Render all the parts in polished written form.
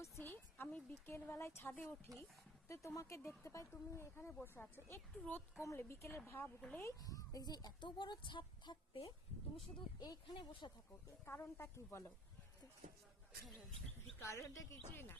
খুশি আমি বিকেল বেলায় ছাদে উঠি, তো তোমাকে দেখতে পাই তুমি এখানে বসে আছো। একটু রোদ কমলে বিকেলের ভাব হলেই এই যে এত বড় ছাদ থাকতে তুমি শুধু এইখানে বসে থাকো, এর কারণটা কি বলো? কারণটা কিছুই না,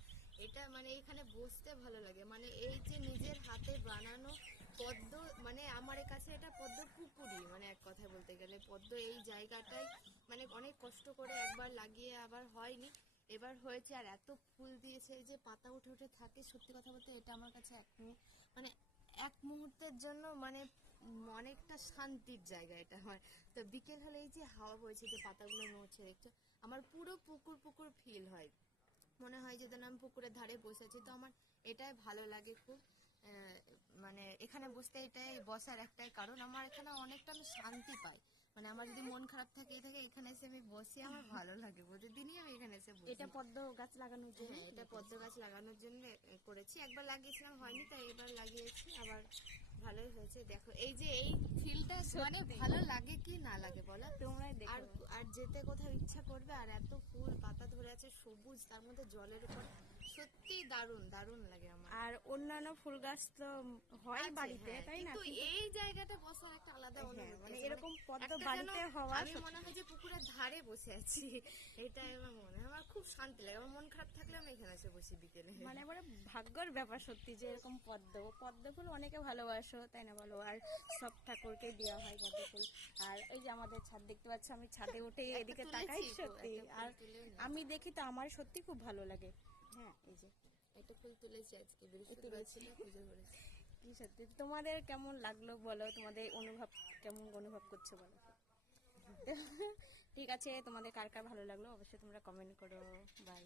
এটা মানে এখানে বসতে ভালো লাগে। মানে এই যে নিজের হাতে বানানো পদ্ম, মানে আমার কাছে এটা পদ্ম পুকুরি, মানে এক কথায় বলতে গেলে পদ্ম এই জায়গাটাই মানে অনেক কষ্ট করে একবার লাগিয়ে আবার হয়নি, এবার হয়েছে। আর এত ফুল দিয়েছে, এই যে পাতা উঠে উঠে থাকে, সত্যি কথা বলতে এটা আমার কাছে মানে এক মুহূর্তের জন্য মানে অনেকটা শান্তির জায়গা এটা আমার। তো বিকেল হলে এই যে হাওয়া বইছে, যে পাতাগুলো নড়ছে দেখছো, আমার পুরো পুকুর পুকুর ফিল হয়, মনে হয় যে যেন আমি পুকুরের ধারে বসে আছি। তো আমার এটাই ভালো লাগে খুব। মানে এখানে বসতে এটাই বসার একটাই কারণ, আমার এখানে অনেকটা আমি শান্তি পাই। মানে আমার যদি মন খারাপ থাকে এখানে এসে আমি বসি, আমার ভালো লাগে, প্রতিদিনই আমি এখানে এসে বসি। এটা পদ্ম গাছ লাগানোর জন্য? হ্যাঁ, এটা পদ্ম গাছ লাগানোর জন্য করেছি। একবার লাগিয়েছিলাম, হয়নি, তাই এবার লাগিয়েছি, আবার ভালোই হয়েছে। দেখো এই যে এই ফিলটা, মানে ভালো লাগে কি না লাগে বলো তোমরাই দেখো। আর আর যেতে কোথাও ইচ্ছা করবে। আর এত ফুল পাতা ধরে আছে সবুজ, তার মধ্যে জলের উপর, সত্যি দারুণ দারুণ লাগে আমার। আর অন্যান্য ফুল গাছ তো হয় আছে, বাড়িতে, হ্যাঁ, তাই না? কিন্তু এই জায়গাটা বসার একটা আলাদা অনুভূতি মানে আছে। এরকম পদ্ম একটা যেন বাড়িতে হওয়া আমি সত্যি। মনে হয় যে পুকুরের ধারে বসে আছি, এটাই আমার মনে হয়। আমার খুব শান্তি লাগে, আমার মন খারাপ থাকলে আমি এখানে এসে বসি বিকেলে। মানে এবারে ভাগ্যর ব্যাপার সত্যি যে এরকম পদ্ম ফুল অনেকে ভালোবাসো, তাই না বলো? আর সব ঠাকুরকে দেওয়া হয় পদ্ম ফুল। আর এই যে আমাদের ছাদ দেখতে পাচ্ছ, আমি ছাদে উঠে একটা এদিকে তুলেছি তাকাই তো, সত্যি। একটা ফুল আর তুলেও নিয়েছি। আমি দেখি তো আমার সত্যি খুব ভালো লাগে। হ্যাঁ, এই যে একটা ফুল তুলেছি আজকে, বৃহস্পতিবার তুলেছি। ছিল, পুজো করেছি। কি সত্যি তোমাদের কেমন লাগলো বলো? তোমাদের কেমন অনুভব করছো বলো? ঠিক আছে, তোমাদের কার কার ভালো লাগলো অবশ্যই তোমরা কমেন্ট করো। বাই।